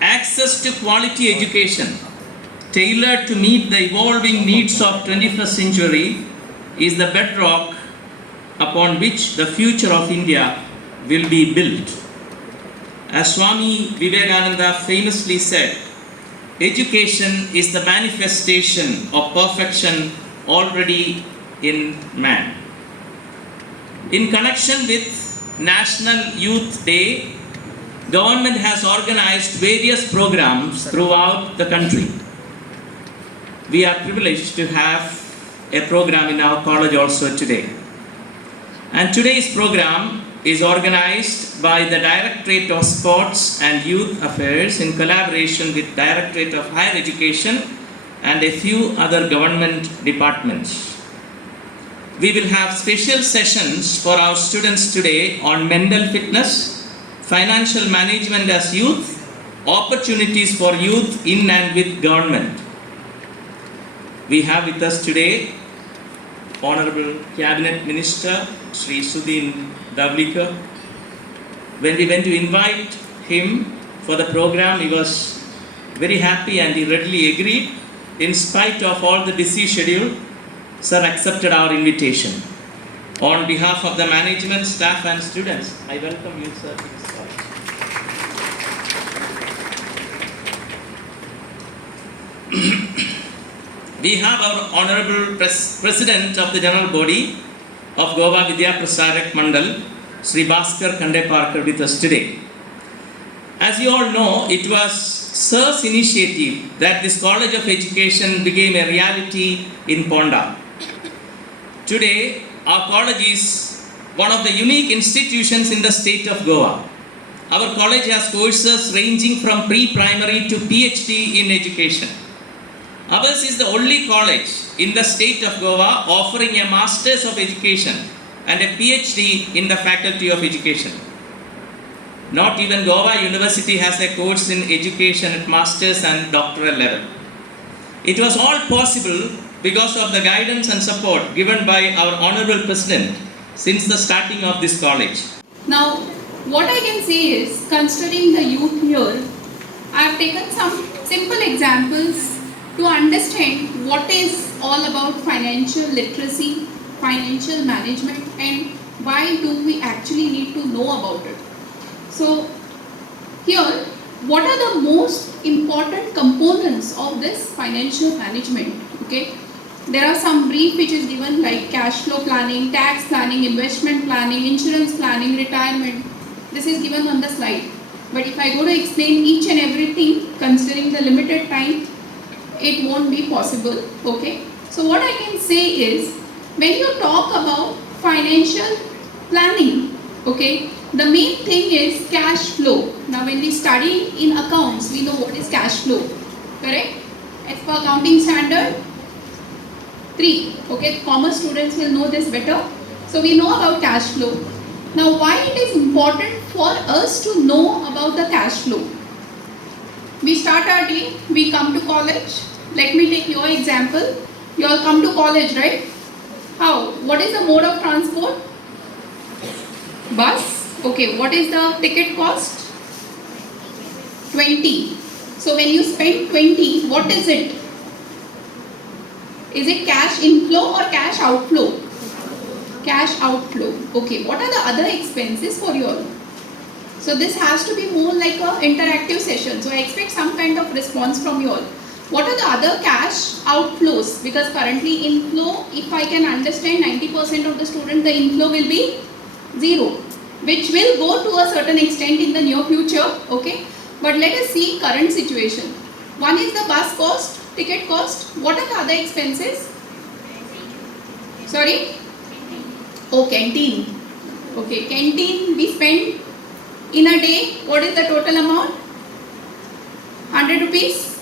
Access to quality education tailored to meet the evolving needs of 21st century is the bedrock upon which the future of India will be built. As Swami Vivekananda famously said, education is the manifestation of perfection already in man. In connection with National Youth Day, government has organized various programs throughout the country. We are privileged to have a program in our college also today. And today's program is organized by the Directorate of Sports and Youth Affairs in collaboration with Directorate of Higher Education and a few other government departments. We will have special sessions for our students today on mental fitness, financial management as youth, opportunities for youth in and with government. We have with us today Honorable Cabinet Minister Sri Sudhin Davlikar. When we went to invite him for the program, he was very happy and he readily agreed. In spite of all the busy schedule, sir accepted our invitation. On behalf of the management, staff and students, I welcome you, sir, to this college. We have our Honorable President of the General Body of Goa Vidya Prasarak Mandal, Sri Bhaskar Kande Parkar, with us today. As you all know, it was Sir's initiative that this College of Education became a reality in Ponda. Today, our college is one of the unique institutions in the state of Goa. Our college has courses ranging from pre-primary to PhD in education. Ours is the only college in the state of Goa offering a Masters of Education and a PhD in the Faculty of Education. Not even Goa University has a course in education at Masters and doctoral level. It was all possible because of the guidance and support given by our Honorable President since the starting of this college. Now, what I can say is, considering the youth here, I have taken some simple examples to understand what is all about financial literacy, financial management, and why do we actually need to know about it. So, here, what are the most important components of this financial management? Okay, there are some brief which is given like cash flow planning, tax planning, investment planning, insurance planning, retirement. This is given on the slide. But if I go to explain each and everything, considering the limited time, it won't be possible. Okay. So what I can say is, when you talk about financial planning, okay, the main thing is cash flow. Now when we study in accounts, we know what is cash flow, correct? As per accounting standard 3, okay, commerce students will know this better. So we know about cash flow. Now why it is important for us to know about the cash flow? We start our day, we come to college. Let me take your example. You all come to college, right? How? What is the mode of transport? Bus. Okay, what is the ticket cost? 20. So when you spend 20, what is it? Is it cash inflow or cash outflow? Cash outflow. Okay, what are the other expenses for you all? So this has to be more like an interactive session. So I expect some kind of response from you all. What are the other cash outflows? Because currently inflow, if I can understand 90% of the student, the inflow will be 0, which will go to a certain extent in the near future. Okay, but let us see current situation. One is the bus cost, ticket cost. What are the other expenses? Sorry? Oh, canteen. Okay, canteen we spend in a day. What is the total amount? 100 rupees?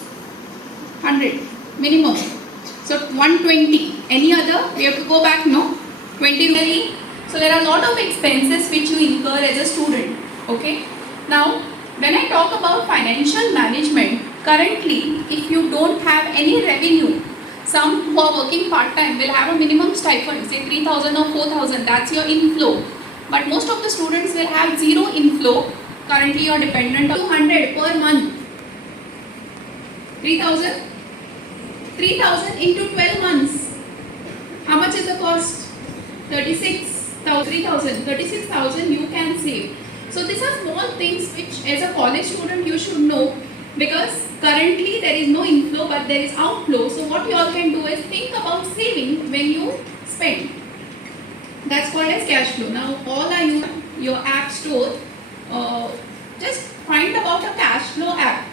100 minimum. So 120. Any other? We have to go back, no? 20. So there are a lot of expenses which you incur as a student. Okay. Now, when I talk about financial management, Currently, if you don't have any revenue, some who are working part-time will have a minimum stipend, say 3,000 or 4,000, that's your inflow. But most of the students will have zero inflow. Currently, you're dependent on 200 per month. 3,000? 3,000 into 12 months. How much is the cost? 36,000 you can save. So these are small things which as a college student you should know, because currently there is no inflow but there is outflow. So what you all can do is think about saving when you spend. That's called as cash flow. Now all are you your app store, just find about a cash flow app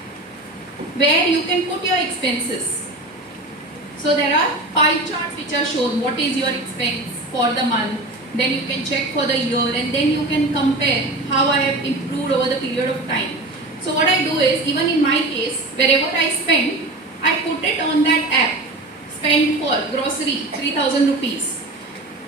where you can put your expenses. So there are pie charts which are shown what is your expense for the month. Then you can check for the year, and then you can compare how I have improved over the period of time. So what I do is, even in my case, wherever I spend, I put it on that app. Spend for grocery 3,000 rupees.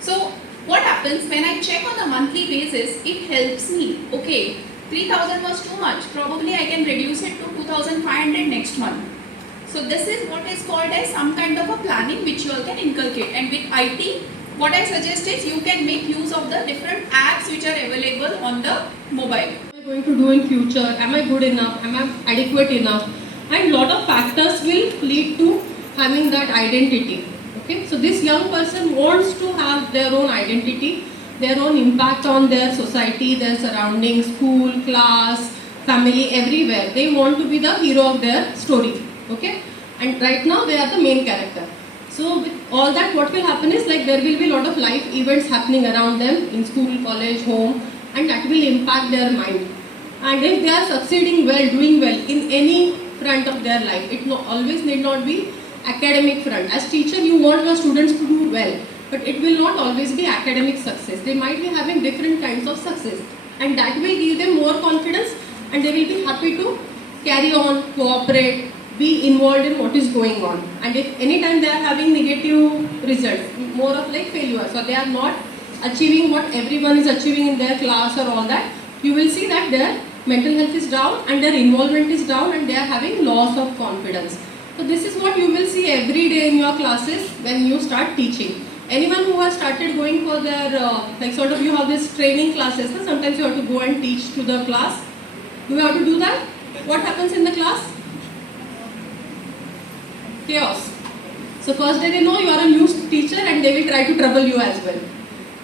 So what happens when I check on a monthly basis, it helps me. Okay, 3,000 was too much. Probably I can reduce it to 2,500 next month. So this is what is called as some kind of a planning which you all can inculcate. And with IT, what I suggest is you can make use of the different apps which are available on the mobile. What am I going to do in future? Am I good enough? Am I adequate enough? And lot of factors will lead to having that identity. Okay, so this young person wants to have their own identity, their own impact on their society, their surroundings, school, class, family, everywhere. They want to be the hero of their story. Okay, and right now they are the main character. So with all that, what will happen is, like, there will be a lot of life events happening around them in school, college, home, and that will impact their mind. And if they are succeeding well, doing well in any front of their life, it always need not be academic front. As teacher, you want your students to do well, but it will not always be academic success. They might be having different kinds of success, and that will give them more confidence, and they will be happy to carry on, cooperate, be involved in what is going on. And if anytime they are having negative results, more of like failure, so they are not achieving what everyone is achieving in their class or all that, you will see that their mental health is down and their involvement is down and they are having loss of confidence. So this is what you will see every day in your classes when you start teaching. Anyone who has started going for their, like sort of you have this training classes, no? Sometimes you have to go and teach to the class. Do you have to do that? What happens in the class? Chaos. So first day they know you are a new teacher and they will try to trouble you as well,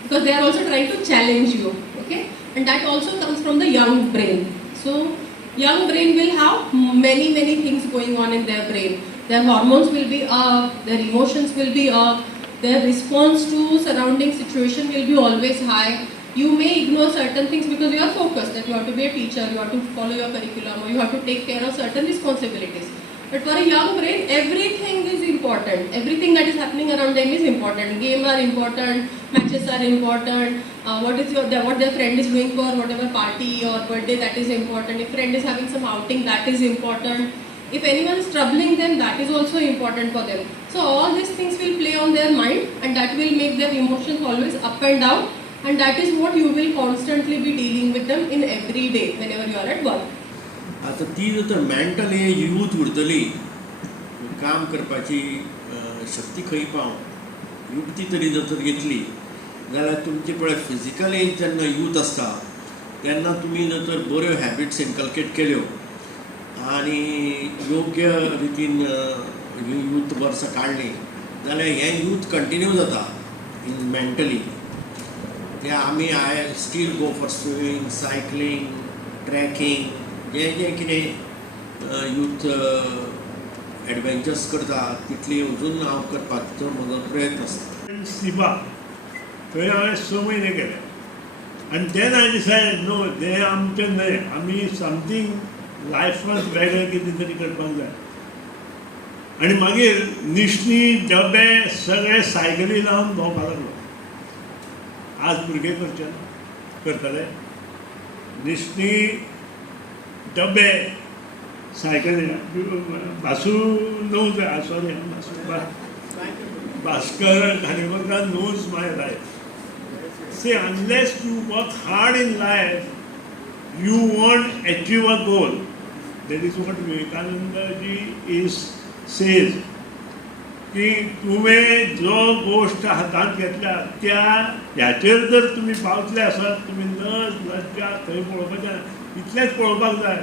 because they are also trying to challenge you. Okay, and that also comes from the young brain. So young brain will have many things going on in their brain. Their hormones will be up, their emotions will be up, their response to surrounding situation will be always high. You may ignore certain things because you are focused that you have to be a teacher, you have to follow your curriculum, or you have to take care of certain responsibilities. But for a young brain, everything is important. Everything that is happening around them is important. Games are important, matches are important, what their friend is doing for whatever party or birthday, that is important. If friend is having some outing, that is important. If anyone is troubling them, that is also important for them. So all these things will play on their mind, and that will make their emotions always up and down, and that is what you will constantly be dealing with them in every day whenever you are at work. आता ती जर mentally youth उरतली, काम करपाची शक्ती खंय पावं, युक्ती तरी जर घेतली जाल्यार तुमचे पळय फिजिकली जेन्ना यूथ आसता तेन्ना तुमी जर बऱ्यो हॅबिट्स इनकल्केट केल्यो आनी योग्य रितीन यूथ वर्सां काडलीं जाल्यार हें यूथ कंटिन्यू जाता इन मेंटली. ते आमी I still go for swimming, cycling, trekking, जें कितें यूथ एडवेंचर्स करता तितली अजून हांव करपाचो म्हजो प्रयत्न आसता. सिबा थंय हांवें 6 म्हयने केले आनी देन हांवें डिसायड नो तें आमचें न्हय, आमी समथींग लायफांत वेगळें कितें तरी करपाक जाय. आनी मागीर निशणी डबे सगळे सायकली लावन भोंवपाक लागलो. आज भुरगे करचे करतले निशणी डबे सायकली भासू न्हू जाय, sorry Bhaskar Khanivaka knows my life. See, unless you work hard in life, you won't achieve a goal. That is what Vivekananda ji says. की तुम्ही जो गोष्ट हातात घेतल्या त्या ह्याचेर जर तुम्ही पावतले आसात तुम्ही लज लज्जा थंय पळोवपाचें इतलेंच पळोवपाक जाय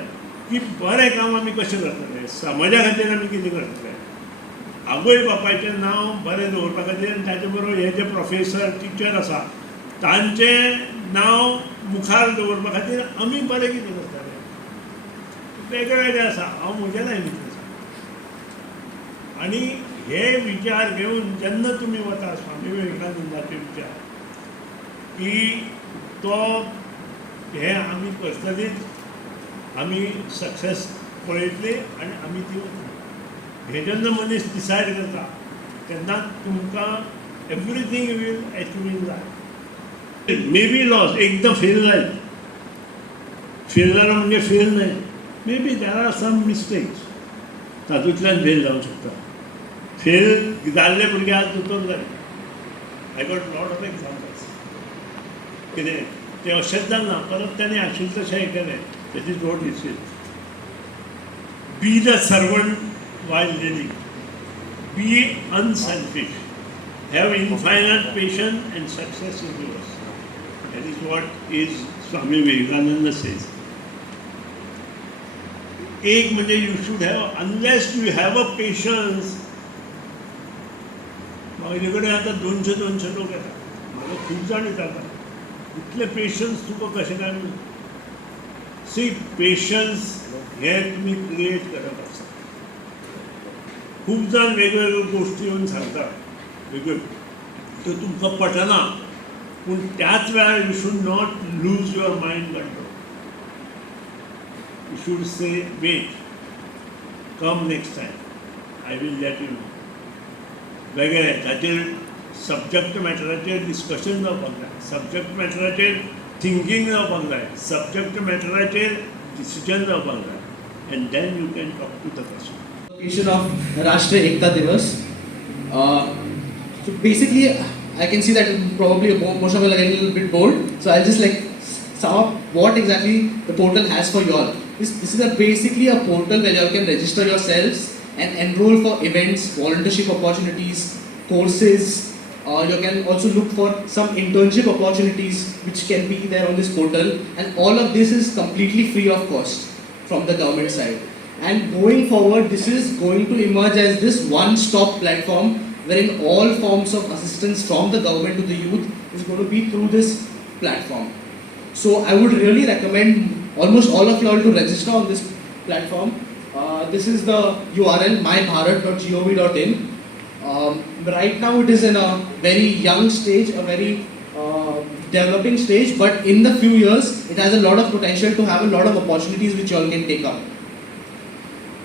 की बरें काम आमी कशें करतले समाजा खातीर आमी कितें करतले आवय बापायचें नांव बरें दवरपा खातीर आनी ताचे बरोबर हे जे प्रोफेसर टिचर आसा तांचें नांव मुखार दवरपा खातीर आमी बरें कितें करतले वेगळे वेगळे आसा हांव म्हज्या लायनींत आसा आनी हे विचार घेऊन जेन्ना तुम्ही वता स्वामी विवेकानंदाचे विचार की तो हे आमी करतलीच आमी सक्सेस पळयतली आनी आमी ती हे जेन्ना मनीस डिसायड करता तेन्ना तुमकां everything will achieve in life maybe loss एकदां फेल जालें फेल जालो म्हणजे फेल न्हय maybe there are some mistakes तातूंतल्यान फेल जावंक शकता फेल जाल्ले भुरगे आज दोतोर जाले I got lot of examples कितें तें अशेंच जालें ना परत ताणें आशिल्लें तशें हें केलें that is what is it be the servant while living be unselfish have infinite patience and success is yours that is what is Swami Vivekananda says एक म्हणजे you should have unless you have a patience म्हजे कडेन आतां 200 लोक येतात म्हाका खूब जाण विचारतात इतले पेशन्स तुका कशें काय सी पेशन्स हे तुमी क्रिएट करप आसता खूब जाण वेगवेगळ्यो गोश्टी येवन सांगतात वेगळ्यो त्यो तुमकां पटना पूण त्याच वेळार you should not lose your mind control you should say wait come next time I will let you know वेगळे ताचेर सब्जेक्ट मॅटराचेर डिस्कशन जावपाक जाय सब्जेक्ट मॅटराचेर थिंकींग जावपाक जाय सब्जेक्ट मॅटराचेर डिसिजन जावपाक जाय and then you can talk to the person Occasion of Rashtriya Ekta Divas. So basically, I can see that probably most of you are getting a little bit bored. So I'll just like sum up what exactly the portal has for you all. This is basically a portal where you all can register yourselves and enroll for events, volunteership opportunities, courses. You can also look for some internship opportunities which can be there on this portal, and all of this is completely free of cost from the government side. And going forward, this is going to emerge as this one-stop platform wherein all forms of assistance from the government to the youth is going to be through this platform. So I would really recommend almost all of you all to register on this platform. This is the URL mybharat.gov.in. Right now it is in a very young stage, a very developing stage, but in the few years it has a lot of potential to have a lot of opportunities which you all can take up.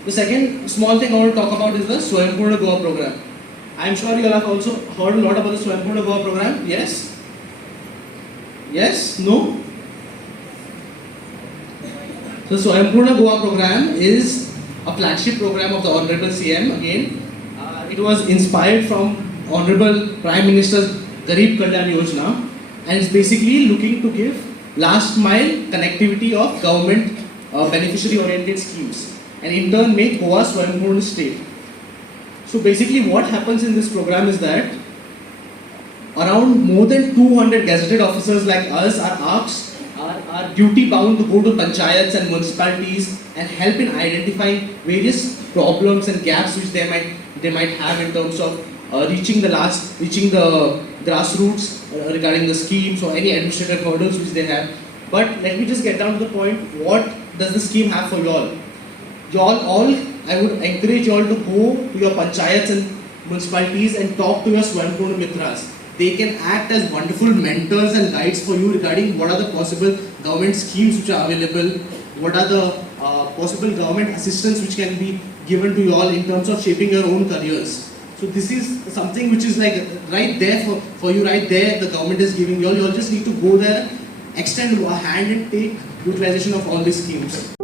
The second small thing I want to talk about is the Swayambhurna Goa program. I am sure you all have also heard a lot about the Swayambhurna Goa program. Yes? Yes? No? So Swayambhurna Goa program is a flagship program of the Honorable CM again. It was inspired from Honorable Prime Minister's Garib Kalyan Yojana, and it's basically looking to give last mile connectivity of government beneficiary oriented schemes, and in turn make Goa Swayambhurna state. So basically what happens in this program is that around more than 200 gazetted officers like us are duty bound to go to panchayats and municipalities and help in identifying various problems and gaps which they might have in terms of reaching the grassroots regarding the schemes or any administrative hurdles which they have. But let me just get down to the point, what does the scheme have for you all? I would encourage you all to go to your panchayats and municipalities and talk to your Swayambhurna Mitras. They can act as wonderful mentors and guides for you regarding what are the possible government schemes which are available, what are the possible government assistance which can be given to you all in terms of shaping your own careers. So this is something which is like right there for you, right there the government is giving you all. You all just need to go there, extend a hand and take utilization of all these schemes.